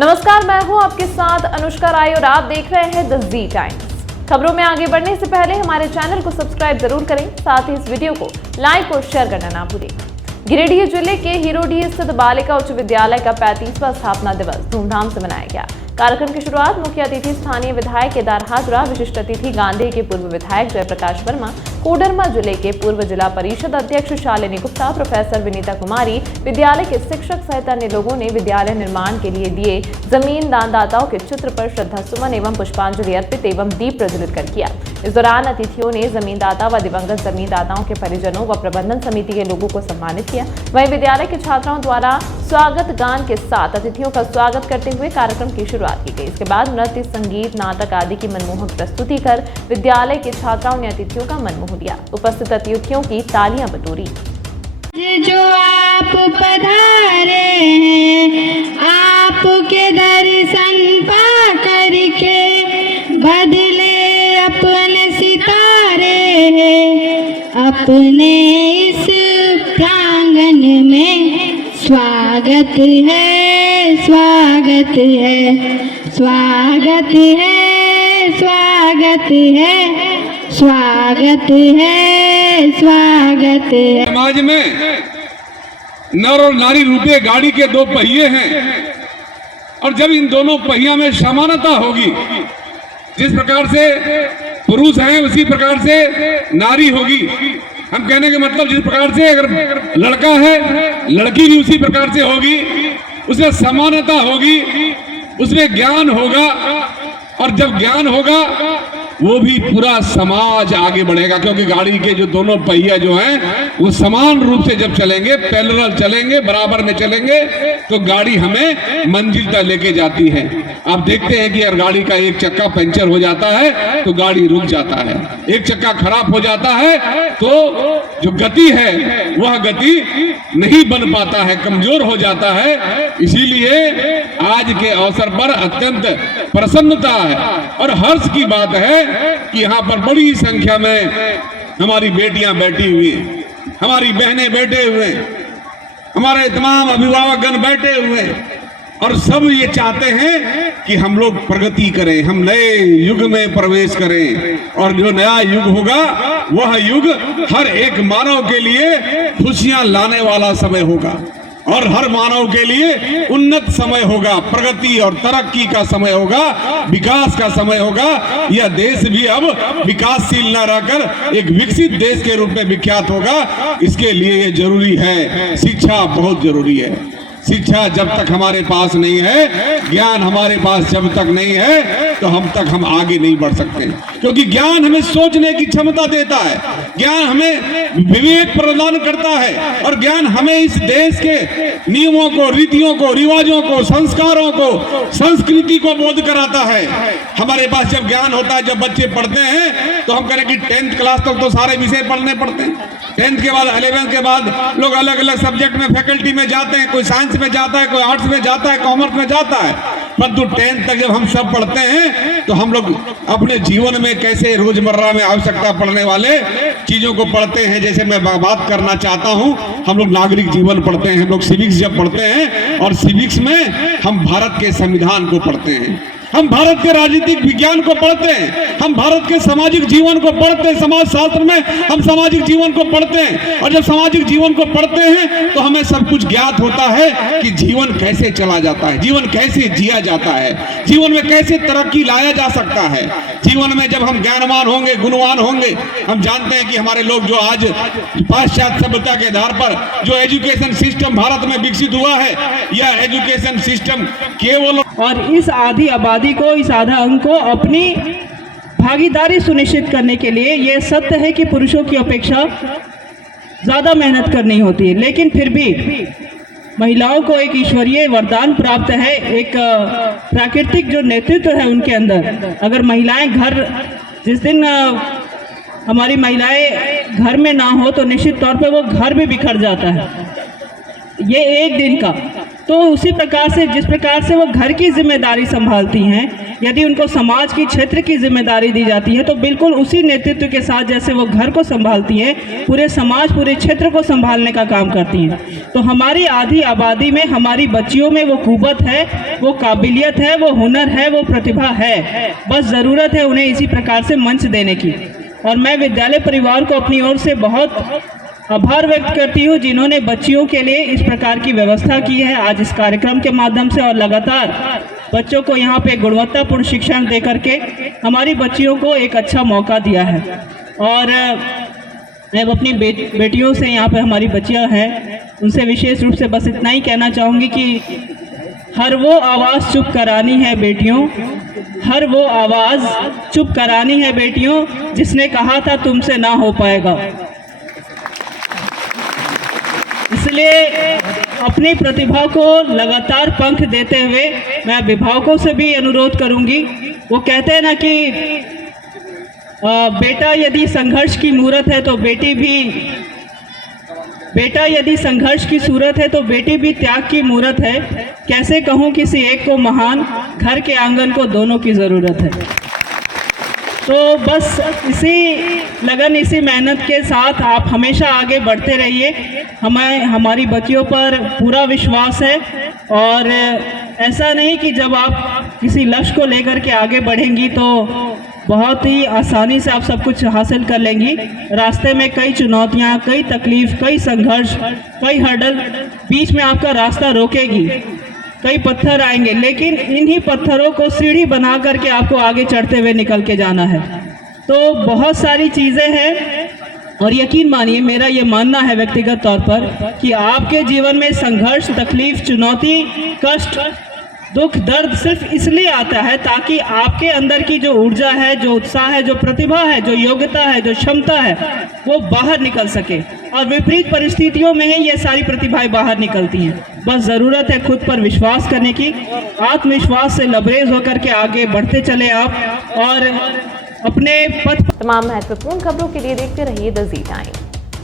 नमस्कार, मैं हूं आपके साथ अनुष्का राय और आप देख रहे हैं द जी टाइम्स। खबरों में आगे बढ़ने से पहले हमारे चैनल को सब्सक्राइब जरूर करें, साथ ही इस वीडियो को लाइक और शेयर करना ना भूलें। गिरिडीह जिले के हिरोडीह स्थित बालिका उच्च विद्यालय का 35वां स्थापना दिवस धूमधाम से मनाया गया। कार्यक्रम की शुरुआत मुख्य अतिथि स्थानीय विधायक केदार हाजरा, विशिष्ट अतिथि गांधी के पूर्व विधायक जयप्रकाश वर्मा, कोडरमा जिले के पूर्व जिला परिषद अध्यक्ष शालिनी गुप्ता, प्रोफेसर विनीता कुमारी, विद्यालय के शिक्षक सहित अन्य लोगों ने विद्यालय निर्माण के लिए दिए जमीन दानदाताओं के चित्र पर श्रद्धा सुमन एवं पुष्पांजलि अर्पित एवं दीप प्रज्वलित कर किया। इस दौरान अतिथियों ने जमीनदाता व दिवंगत जमीनदाताओं के परिजनों व प्रबंधन समिति के लोगों को सम्मानित किया। वहीं विद्यालय के छात्राओं द्वारा स्वागत गान के साथ अतिथियों का स्वागत करते हुए कार्यक्रम की शुरुआत की गई। इसके बाद नृत्य, संगीत, नाटक आदि की मनमोहक प्रस्तुति कर विद्यालय के छात्राओं ने अतिथियों का मन मोह लिया। उपस्थित अतिथियों की तालियां बटोरी। जो आप पधारे हैं, आपके दर्शन पा करके बदले अपने सितारे हैं, अपने इस प्रांगण में स्वागत है, स्वागत है, स्वागत है, स्वागत है, स्वागत है, स्वागत है। समाज में नर और नारी रूपे गाड़ी के दो पहिए हैं और जब इन दोनों पहिया में समानता होगी, जिस प्रकार से पुरुष हैं उसी प्रकार से नारी होगी। हम कहने के मतलब जिस प्रकार से अगर लड़का है, लड़की भी उसी प्रकार से होगी, उसमें समानता होगी, उसमें ज्ञान होगा और जब ज्ञान होगा वो भी पूरा समाज आगे बढ़ेगा, क्योंकि गाड़ी के जो दोनों पहिया जो हैं वो समान रूप से जब चलेंगे, पैरेलल चलेंगे, बराबर में चलेंगे, तो गाड़ी हमें मंजिल तक लेके जाती है। आप देखते हैं कि अगर गाड़ी का एक चक्का पंचर हो जाता है तो गाड़ी रुक जाता है, एक चक्का खराब हो जाता है तो जो गति है वह गति नहीं बन पाता है, कमजोर हो जाता है। इसीलिए आज के अवसर पर अत्यंत प्रसन्नता है और हर्ष की बात है कि यहाँ पर बड़ी संख्या में हमारी बेटियां बैठी हुई हैं, हमारी बहनें बैठे हुए हैं, हमारे तमाम अभिभावकगण बैठे हुए हैं और सब ये चाहते हैं कि हम लोग प्रगति करें, हम नए युग में प्रवेश करें और जो नया युग होगा वह युग हर एक मानव के लिए खुशियां लाने वाला समय होगा और हर मानव के लिए उन्नत समय होगा, प्रगति और तरक्की का समय होगा, विकास का समय होगा। यह देश भी अब विकासशील न रहकर एक विकसित देश के रूप में विख्यात होगा। इसके लिए ये जरूरी है, शिक्षा बहुत जरूरी है। शिक्षा जब तक हमारे पास नहीं है, ज्ञान हमारे पास जब तक नहीं है, तो हम आगे नहीं बढ़ सकते, क्योंकि ज्ञान हमें सोचने की क्षमता देता है, ज्ञान हमें विवेक प्रदान करता है और ज्ञान हमें इस देश के नियमों को, रीतियों को, रिवाजों को, संस्कारों को, संस्कृति को बोध कराता है। हमारे पास जब ज्ञान होता है, जब बच्चे पढ़ते हैं तो हम करें कि 10th क्लास तक तो सारे विषय पढ़ने पड़ते हैं, 10th के बाद 11th के बाद लोग अलग अलग सब्जेक्ट में फैकल्टी में जाते हैं, कोई साइंस में जाता है, कोई आर्ट्स में जाता है, कॉमर्स में जाता है। परंतु 10th तक जब हम सब पढ़ते हैं तो हम लोग अपने जीवन में कैसे रोजमर्रा में आवश्यकता पड़ने वाले चीजों को पढ़ते हैं। जैसे मैं बात करना चाहता हूं, हम लोग नागरिक जीवन पढ़ते हैं, हम लोग सिविक्स जब पढ़ते हैं और सिविक्स में हम भारत के संविधान को पढ़ते हैं, हम भारत के राजनीतिक विज्ञान को पढ़ते हैं, हम भारत के सामाजिक जीवन को पढ़ते हैं, समाज शास्त्र में हम सामाजिक जीवन को पढ़ते हैं और जब सामाजिक जीवन को पढ़ते हैं तो हमें सब कुछ ज्ञात होता है कि जीवन कैसे चला जाता है, जीवन कैसे जिया जाता है, जीवन में कैसे तरक्की लाया जा सकता है। जीवन में जब हम ज्ञानवान होंगे, गुणवान होंगे, हम जानते हैं कि हमारे लोग जो आज पाश्चात्य सभ्यता के आधार पर जो एजुकेशन सिस्टम भारत में विकसित हुआ है, यह एजुकेशन सिस्टम केवल और इस आधी आबादी को, इस आधा अंग को अपनी भागीदारी सुनिश्चित करने के लिए ये सत्य है कि पुरुषों की अपेक्षा ज़्यादा मेहनत करनी होती है, लेकिन फिर भी महिलाओं को एक ईश्वरीय वरदान प्राप्त है, एक प्राकृतिक जो नेतृत्व है उनके अंदर। अगर महिलाएं जिस दिन हमारी महिलाएं घर में ना हो तो निश्चित तौर पर वो घर भी बिखर जाता है, ये एक दिन का। तो उसी प्रकार से जिस प्रकार से वो घर की जिम्मेदारी संभालती हैं, यदि उनको समाज की क्षेत्र की जिम्मेदारी दी जाती है तो बिल्कुल उसी नेतृत्व के साथ जैसे वो घर को संभालती हैं, पूरे समाज पूरे क्षेत्र को संभालने का काम करती हैं। तो हमारी आधी आबादी में, हमारी बच्चियों में वो कुव्वत है, वो काबिलियत है, वो हुनर है, वो प्रतिभा है। बस ज़रूरत है उन्हें इसी प्रकार से मंच देने की। और मैं विद्यालय परिवार को अपनी ओर से बहुत आभार व्यक्त करती हूँ जिन्होंने बच्चियों के लिए इस प्रकार की व्यवस्था की है आज इस कार्यक्रम के माध्यम से, और लगातार बच्चों को यहाँ पे गुणवत्तापूर्ण शिक्षण दे करके हमारी बच्चियों को एक अच्छा मौका दिया है। और मैं अपनी बेटियों से, यहाँ पे हमारी बच्चियाँ हैं, उनसे विशेष रूप से बस इतना ही कहना चाहूँगी कि हर वो आवाज़ चुप करानी है बेटियों, हर वो आवाज़ चुप करानी है बेटियों जिसने कहा था तुमसे ना हो पाएगा। इसलिए अपनी प्रतिभा को लगातार पंख देते हुए मैं अभिभावकों से भी अनुरोध करूंगी। वो कहते हैं ना कि बेटा यदि संघर्ष की मूरत है तो बेटा यदि संघर्ष की सूरत है तो बेटी भी त्याग की मूरत है। कैसे कहूँ किसी एक को महान, घर के आंगन को दोनों की ज़रूरत है। तो बस इसी लगन, इसी मेहनत के साथ आप हमेशा आगे बढ़ते रहिए। हमारी बच्चियों पर पूरा विश्वास है और ऐसा नहीं कि जब आप किसी लक्ष्य को लेकर के आगे बढ़ेंगी तो बहुत ही आसानी से आप सब कुछ हासिल कर लेंगी। रास्ते में कई चुनौतियां, कई तकलीफ, कई संघर्ष, कई हर्डल बीच में आपका रास्ता रोकेगी, कई पत्थर आएंगे, लेकिन इन्हीं पत्थरों को सीढ़ी बना करके आपको आगे चढ़ते हुए निकल के जाना है। तो बहुत सारी चीज़ें हैं और यकीन मानिए, मेरा ये मानना है व्यक्तिगत तौर पर कि आपके जीवन में संघर्ष, तकलीफ, चुनौती, कष्ट, दुख, दर्द सिर्फ इसलिए आता है ताकि आपके अंदर की जो ऊर्जा है, जो उत्साह है, जो प्रतिभा है, जो योग्यता है, जो क्षमता है, वो बाहर निकल सके। और विपरीत परिस्थितियों में ही ये सारी प्रतिभाएं बाहर निकलती हैं। बस ज़रूरत है खुद पर विश्वास करने की, आत्मविश्वास से लबरेज होकर के आगे बढ़ते चले आप और अपने पथ। तमाम महत्वपूर्ण खबरों के लिए देखते रहिए द जी टाइम।